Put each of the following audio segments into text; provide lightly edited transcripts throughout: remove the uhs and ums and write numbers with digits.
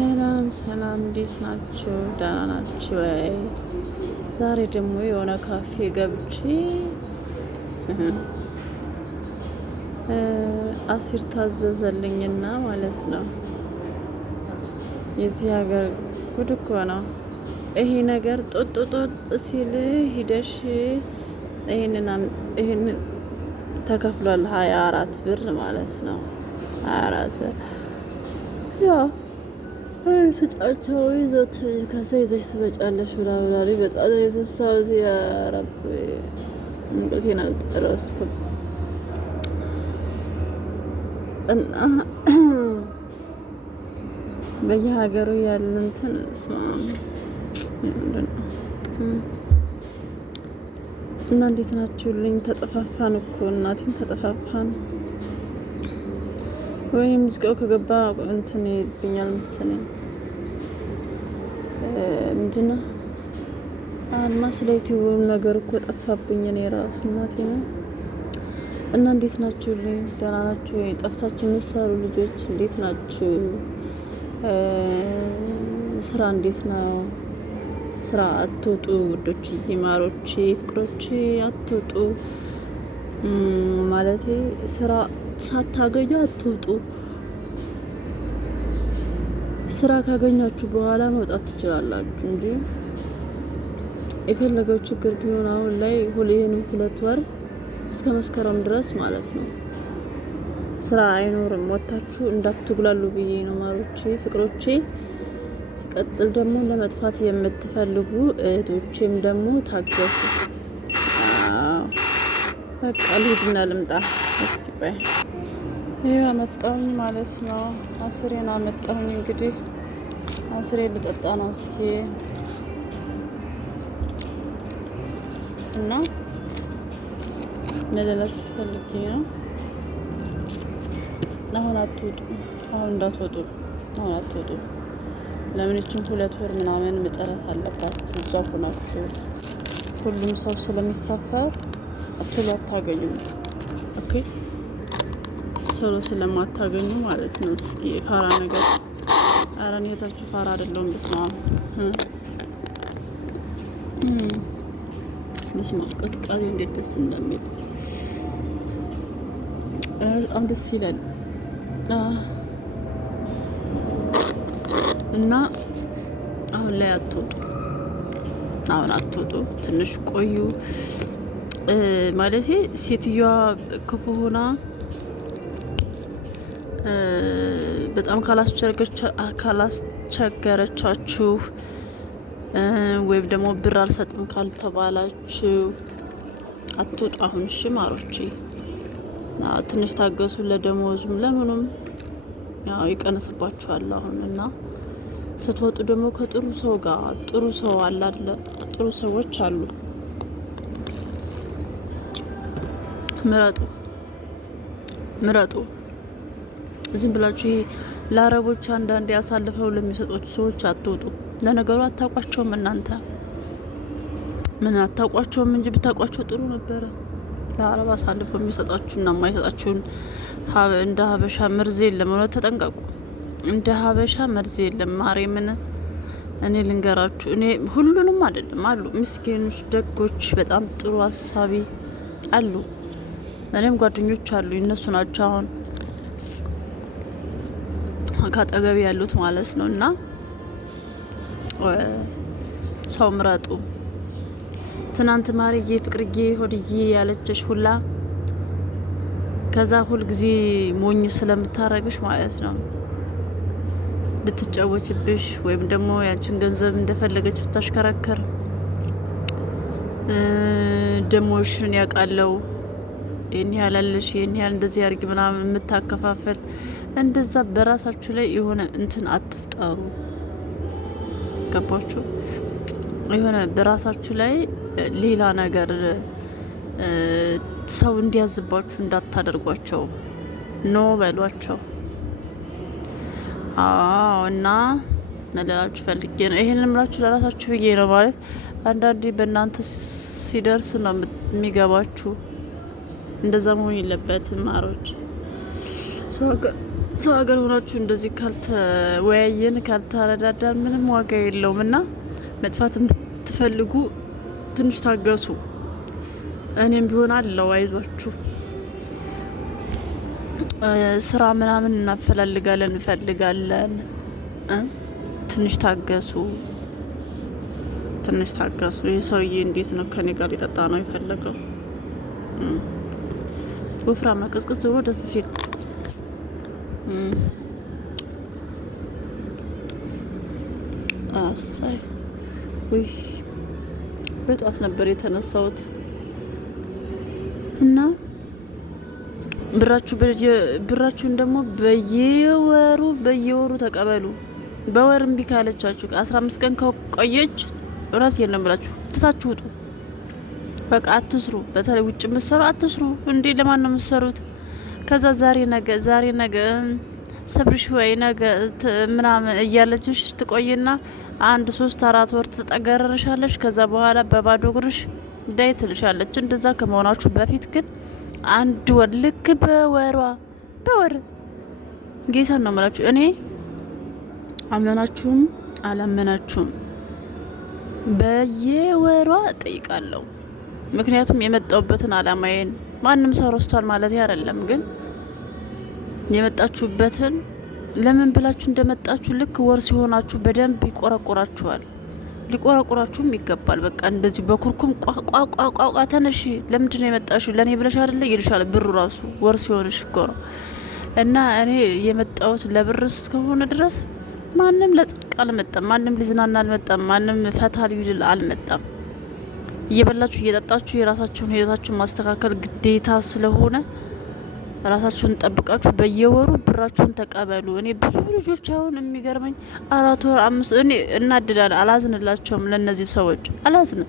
ሰላም ሰላም፣ እንዴት ናችሁ? ደህና ናችሁ ወይ? ዛሬ ደግሞ የሆነ ካፌ ገብቼ አሲር ታዘዘልኝና ማለት ነው። የዚህ ሀገር ጉድ እኮ ነው ይሄ ነገር። ጦጥ ጦጥ ሲል ሂደሽ ይሄንን ተከፍሏል 24 ብር ማለት ነው። 24 ብር ያው ስጫቸው ይዘት ከዛ ይዘሽ ትበጫለሽ ብላ በጣም የተሳሁት ያረብ እንቅልፌን አልጨረስኩም እና በየሀገሩ ያለ እንትን እና እንዴት ናችሁልኝ? ተጠፋፋን እኮ እናቴን ተጠፋፋን። ወይ ሙዚቃው ከገባ እንትን ይብኛል መሰለኝ። ምንድነው አልማ ስለ ዩቲዩብ ነገር እኮ ጠፋብኝ። እኔ ራሱ እናቴ ነው። እና እንዴት ናችሁልኝ? ደህና ናችሁ ወይ? ጠፍታችሁ የምትሰሩ ልጆች እንዴት ናችሁ? ስራ እንዴት ነው? ስራ አትወጡ ውዶች፣ ማሮቼ፣ ፍቅሮቼ አትወጡ ማለቴ ስራ ሳታገኙ አትውጡ። ስራ ካገኛችሁ በኋላ መውጣት ትችላላችሁ እንጂ የፈለገው ችግር ቢሆን አሁን ላይ ሁሌን 2 ወር እስከ መስከረም ድረስ ማለት ነው ስራ አይኖርም። ወጣችሁ እንዳትጉላሉ ብዬ ነው ማሮቼ፣ ፍቅሮቼ። ሲቀጥል ደግሞ ለመጥፋት የምትፈልጉ እህቶቼም ደግሞ ታገሱ። በቃ ልሂድና ልምጣ እስኪ ቆይ። ይሄ አመጣሁኝ ማለት ነው። አስሬን አመጣሁኝ። እንግዲህ አስሬን ልጠጣ ነው እስኪ እና መለላችሁ ፈልጌ ነው። አሁን አትወጡ፣ አሁን እንዳትወጡ፣ አሁን አትወጡ። ለምን ይችን 2 ወር ምናምን መጨረስ አለባችሁ እዛው ሆናችሁ። ሁሉም ሰው ስለሚሳፈር ቶሎ አታገኙም። ኦኬ ቶሎ ስለማታገኙ ማለት ነው። እስኪ ፋራ ነገር አራን የታችሁ ፋራ አይደለም። በስመ አብ ቅዝቃዜ እንዴት ደስ እንደሚል በጣም ደስ ይላል። እና አሁን ላይ አትወጡ፣ አሁን አትወጡ። ትንሽ ቆዩ ማለቴ ሴትዮዋ ክፉ ሆና በጣም ካላስቸገረቻችሁ ወይም ደግሞ ብር አልሰጥም ካልተባላችሁ አትወጡ አሁን። እሺ ማሮቼ፣ ትንሽ ታገሱ። ለደሞዙም ለምኑም ያው ይቀንስባችኋል አሁን። እና ስትወጡ ደግሞ ከጥሩ ሰው ጋር፣ ጥሩ ሰው አለ አይደለ? ጥሩ ሰዎች አሉ። ምረጡ ምረጡ። ዝም ብላችሁ ይሄ ለአረቦች አንዳንዴ ያሳልፈው ለሚሰጡት ሰዎች አትወጡ። ለነገሩ አታውቋቸውም እናንተ ምን አታውቋቸውም እንጂ ብታውቋቸው ጥሩ ነበረ። ለአረብ አሳልፈው የሚሰጣችሁና የማይሰጣችሁን እንደ ሀበሻ መርዝ የለም። እውነት ተጠንቀቁ። እንደ ሀበሻ መርዝ የለም። ማርያምን እኔ ልንገራችሁ፣ እኔ ሁሉንም አይደለም አሉ ምስኪኖች፣ ደጎች፣ በጣም ጥሩ አሳቢ አሉ። እኔም ጓደኞች አሉ። እነሱ ናቸው አሁን ካጠገቢ ያሉት ማለት ነው። እና ሰው ምረጡ። ትናንት ማርዬ፣ ፍቅርዬ፣ ሆድዬ ያለችሽ ሁላ ከዛ ሁል ጊዜ ሞኝ ስለምታረግሽ ማለት ነው ልትጫወችብሽ፣ ወይም ደግሞ ያንቺን ገንዘብ እንደፈለገች ልታሽከረከር ደሞሽን ያውቃለው ይህን ያህል አለሽ፣ ይህን ያህል እንደዚህ አድርጊ ምናምን የምታከፋፈል እንደዛ በራሳችሁ ላይ የሆነ እንትን አትፍጠሩ። ገባችሁ? የሆነ በራሳችሁ ላይ ሌላ ነገር ሰው እንዲያዝባችሁ እንዳታደርጓቸው ኖ በሏቸው። እና መለላችሁ ፈልጌ ነው። ይሄንን እምላችሁ ለራሳችሁ ብዬ ነው። ማለት አንዳንዴ በእናንተ ሲደርስ ነው የሚገባችሁ። እንደዛ መሆን የለበትም ማሮች። ሰው ሀገር ሆናችሁ እንደዚህ ካልተወያየን ካልተረዳዳን ምንም ዋጋ የለውም እና መጥፋት የምትፈልጉ ትንሽ ታገሱ። እኔም ቢሆን አለው አይዟችሁ። ስራ ምናምን እንፈልጋለን። ትንሽ ታገሱ። ይህ ሰውዬ እንዴት ነው ከኔ ጋር ሊጠጣ ነው የፈለገው? ወፍራም ነው፣ ቅዝቅዝ ብሎ ደስ ሲል አሳይ ውይ በጧት ነበር የተነሳሁት እና ብራችሁን ደግሞ በየወሩ ተቀበሉ። በወር እምቢ ካለቻችሁ 15 ቀን ከቆየች እውነት የለም ብላችሁ ትታችሁ ውጡ። በቃ አትስሩ። በተለይ ውጭ የምትሰሩ አትስሩ። እንዴ ለማን ነው የምትሰሩት? ከዛ ዛሬ ነገ ሰብርሽ ወይ ነገ ምናምን እያለችሽ ትቆይና 1 3 4 ወር ትጠገረርሻለች። ከዛ በኋላ በባዶ እግርሽ ዳይ ትልሻለች። እንደዛ ከመሆናችሁ በፊት ግን 1 ወር ልክ በወር ጌታን ነው የምላችሁ። እኔ አመናችሁም አላመናችሁም በየወሯ እጠይቃለሁ። ምክንያቱም የመጣሁበትን አላማዬን ማንም ሰው ረስቷል ማለት አይደለም፣ ግን የመጣችሁበትን ለምን ብላችሁ እንደመጣችሁ ልክ ወር ሲሆናችሁ በደንብ ይቆረቆራችኋል። ሊቆረቆራችሁም ይገባል። በቃ እንደዚህ በኩርኩም ቋቋቋቋ ተነሽ፣ ለምንድን ነው የመጣሽው? ለእኔ ብለሽ አይደለ ይልሻል። ብሩ ራሱ ወር ሲሆንሽ እኮ ነው። እና እኔ የመጣሁት ለብር እስከሆነ ድረስ ማንም ለጽድቅ አልመጣም፣ ማንም ሊዝናና አልመጣም፣ ማንም ፈታ ሊል አልመጣም። እየበላችሁ እየጠጣችሁ የራሳችሁን ህይወታችሁን ማስተካከል ግዴታ ስለሆነ ራሳችሁን ጠብቃችሁ በየወሩ ብራችሁን ተቀበሉ። እኔ ብዙ ልጆች አሁን የሚገርመኝ 4 ወር 5 እኔ እናድዳለሁ። አላዝንላቸውም፣ ለነዚህ ሰዎች አላዝንም።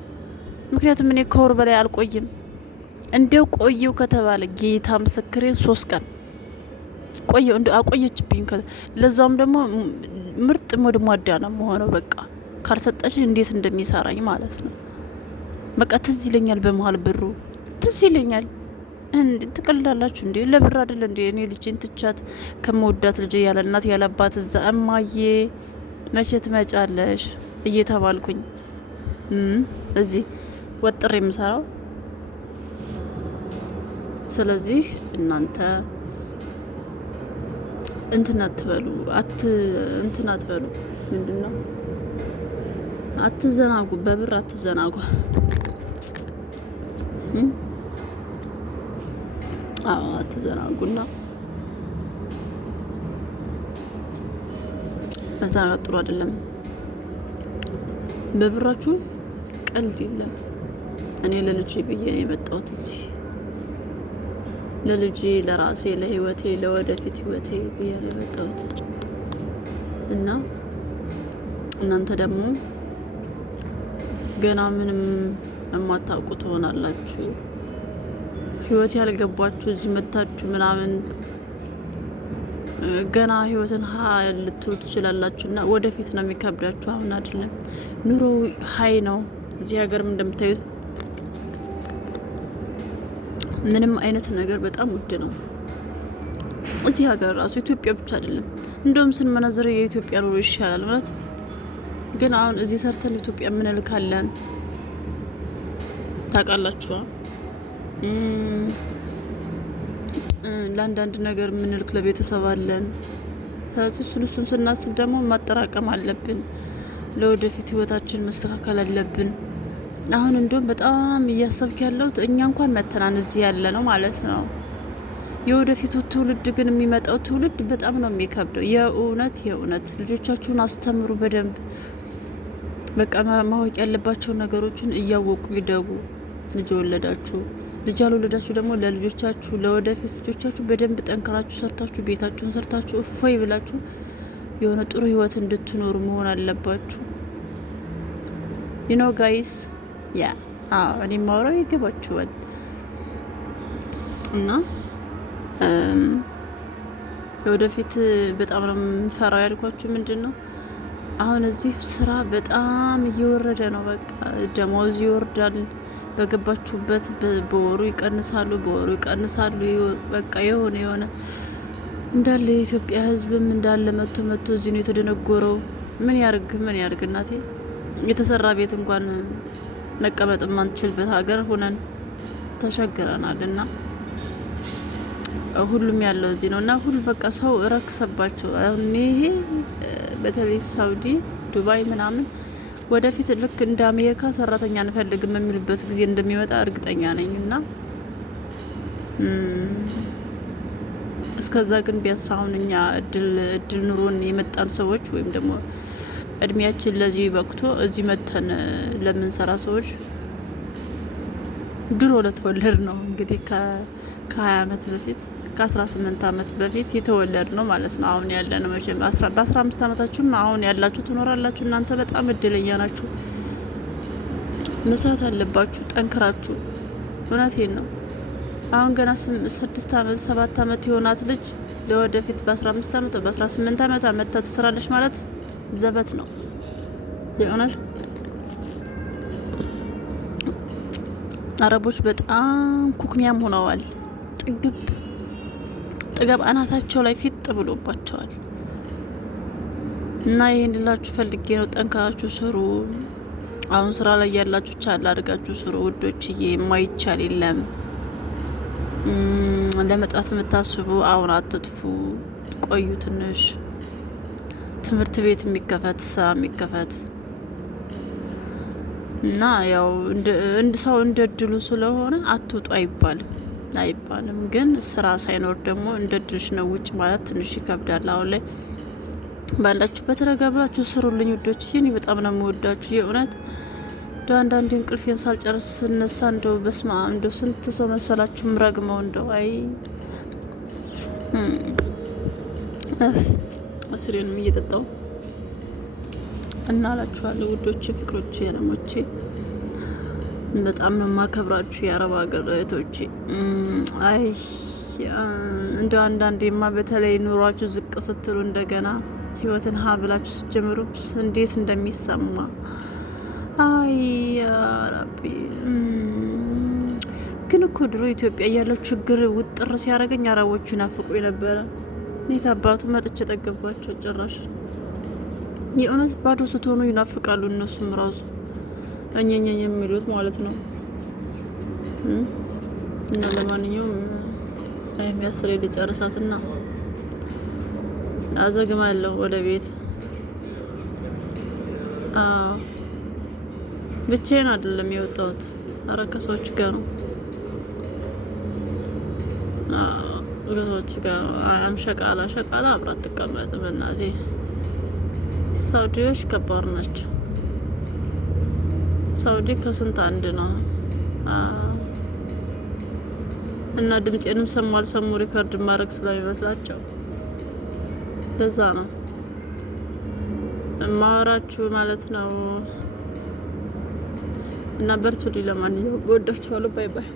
ምክንያቱም እኔ ከወር በላይ አልቆይም። እንደው ቆየው ከተባለ ጌታ ምስክሬን 3 ቀን ቆየው እንደው አቆየችብኝ። ለዛውም ደግሞ ምርጥ ሞድሟዳ ነው መሆነው። በቃ ካልሰጠሽ እንዴት እንደሚሰራኝ ማለት ነው። በቃ ትዝ ይለኛል፣ በመሀል ብሩ ትዝ ይለኛል። እንዴ ትቀልዳላችሁ እንዴ? ለብር አይደል እንዴ? እኔ ልጅን ትቻት ከመወዳት ልጅ ያለ እናት ያለ አባት እዛ እማዬ መቼ ትመጫለሽ እየተባልኩኝ እዚህ ወጥር የምሰራው። ስለዚህ እናንተ እንትን አትበሉ፣ ምንድነው አትዘናጉ፣ በብር አትዘናጉ። አትዘናጉና መዘናጋት ጥሩ አይደለም። በብራችሁ ቀልድ የለም። እኔ ለልጄ ብዬ ነው የመጣሁት እዚህ፣ ለልጄ፣ ለራሴ፣ ለህይወቴ፣ ለወደፊት ህይወቴ ብዬ ነው የመጣሁት እና እናንተ ደግሞ ገና ምንም የማታውቁ ትሆናላችሁ። ህይወት ያልገባችሁ እዚህ መታችሁ ምናምን ገና ህይወትን ልትሉ ትችላላችሁ እና ወደፊት ነው የሚከብዳችሁ። አሁን አይደለም። ኑሮ ሀይ ነው እዚህ ሀገርም እንደምታዩት ምንም አይነት ነገር በጣም ውድ ነው እዚህ ሀገር ራሱ። ኢትዮጵያ ብቻ አይደለም፣ እንደውም ስንመነዝረው የኢትዮጵያ ኑሮ ይሻላል ማለት። ግን አሁን እዚህ ሰርተን ኢትዮጵያ ምንልካለን ታውቃላችሁ። ለአንዳንድ ነገር ምንልክ ለቤተሰብ አለን። ስለዚህ እሱን ስናስብ ደግሞ ማጠራቀም አለብን። ለወደፊት ህይወታችን መስተካከል አለብን። አሁን እንደውም በጣም እያሰብክ ያለሁት እኛ እንኳን መተናን እዚህ ያለ ነው ማለት ነው። የወደፊቱ ትውልድ ግን የሚመጣው ትውልድ በጣም ነው የሚከብደው። የእውነት ልጆቻችሁን አስተምሩ በደንብ። በቃ ማወቅ ያለባቸው ነገሮችን እያወቁ ይደጉ። ልጅ ወለዳችሁ ልጅ ያልወለዳችሁ ደግሞ ለልጆቻችሁ ለወደፊት ልጆቻችሁ በደንብ ጠንክራችሁ ሰርታችሁ ቤታችሁን ሰርታችሁ እፎይ ብላችሁ የሆነ ጥሩ ህይወት እንድትኖሩ መሆን አለባችሁ። ዩኖ ጋይስ እኔ ማውራው ይገባችኋል። እና የወደፊት በጣም ነው የምፈራው ያልኳችሁ ምንድን ነው አሁን እዚህ ስራ በጣም እየወረደ ነው። በቃ ደሞዝ ይወርዳል። በገባችሁበት በወሩ ይቀንሳሉ። በቃ የሆነ እንዳለ የኢትዮጵያ ሕዝብም እንዳለ መቶ እዚህ ነው የተደነጎረው። ምን ያርግ እናቴ። የተሰራ ቤት እንኳን መቀመጥ ማንችልበት ሀገር ሆነን ተሸግረናል። እና ሁሉም ያለው እዚህ ነው እና በቃ ሰው ረክሰባቸው። አሁን ይሄ በተለይ ሳውዲ፣ ዱባይ ምናምን ወደፊት ልክ እንደ አሜሪካ ሰራተኛ አንፈልግም የሚሉበት ጊዜ እንደሚመጣ እርግጠኛ ነኝ። እና እስከዛ ግን ቢያንስ አሁን እኛ እድል ኑሮን የመጣን ሰዎች ወይም ደግሞ እድሜያችን ለዚህ በቅቶ እዚህ መተን ለምንሰራ ሰዎች ድሮ ለተወለድ ነው እንግዲህ ከ20 ዓመት በፊት ከ18 ዓመት በፊት የተወለድ ነው ማለት ነው። አሁን ያለ ነው መቼም በ15 ዓመታችሁም አሁን ያላችሁ ትኖራላችሁ። እናንተ በጣም እድለኛ ናችሁ። መስራት አለባችሁ ጠንክራችሁ። እውነቴን ነው። አሁን ገና 6 ዓመት 7 ዓመት የሆናት ልጅ ለወደፊት በ15 ዓመት በ18 ዓመት መታ ትሰራለች ማለት ዘበት ነው የሆነች። አረቦች በጣም ኩክኒያም ሆነዋል። ጥገብ አናታቸው ላይ ፊጥ ብሎባቸዋል። እና ይሄን ልላችሁ ፈልጌ ነው። ጠንካራችሁ ስሩ። አሁን ስራ ላይ ያላችሁ ቻል አድርጋችሁ ስሩ ውዶችዬ። የማይቻል የለም። ለመጣት የምታስቡ አሁን አትጥፉ፣ ቆዩ ትንሽ። ትምህርት ቤት የሚከፈት ስራ የሚከፈት እና ያው ሰው እንደ እድሉ ስለሆነ አትውጡ አይባልም። ግን ስራ ሳይኖር ደግሞ እንደ እድልሽ ነው ውጭ ማለት ትንሽ ይከብዳል። አሁን ላይ ባላችሁ በተረጋብላችሁ ስሩልኝ ውዶች። እኔ በጣም ነው የምወዳችሁ የእውነት። አንዳንዴ እንቅልፌን ሳልጨርስ ስነሳ እንደው በስማ እንደው ስንት ሰው መሰላችሁ ምረግመው እንደው አይ አስሬንም እየጠጣው እናላችኋለሁ ውዶች፣ ፍቅሮቼ፣ የለሞቼ በጣም ነው ማከብራችሁ የአረብ ሀገር እህቶቼ። አይ እንደ አንዳንዴማ በተለይ ኑሯችሁ ዝቅ ስትሉ እንደገና ህይወትን ሀ ብላችሁ ስትጀምሩ እንዴት እንደሚሰማ አይ ያረቢ። ግን እኮ ድሮ ኢትዮጵያ እያለው ችግር ውጥር ሲያደርገኝ አረቦቹ ይናፍቁ ነበረ። ኔት አባቱ መጥቼ ጠገብኳቸው ጭራሽ። የእውነት ባዶ ስትሆኑ ይናፍቃሉ እነሱም ራሱ እኛኛ የሚሉት ማለት ነው። እና ለማንኛውም የሚያስሬ ልጨርሳትና አዘግማለሁ ወደ ቤት። ብቻዬን አይደለም የወጣሁት፣ ኧረ ከሰዎች ጋር ነው። ከሰዎች ጋር ነው። ሸቃላ አብራት ትቀመጥም እናቴ። ሳውዲዎች ከባድ ናቸው። ሳውዲ ከስንት አንድ ነው። እና ድምጤንም ሰሙ አልሰሙ ሪከርድ ማድረግ ስለሚመስላቸው በዛ ነው ማወራችሁ ማለት ነው። እና በርቱልኝ። ለማንኛውም ወዳችኋለሁ። ባይ ባይ።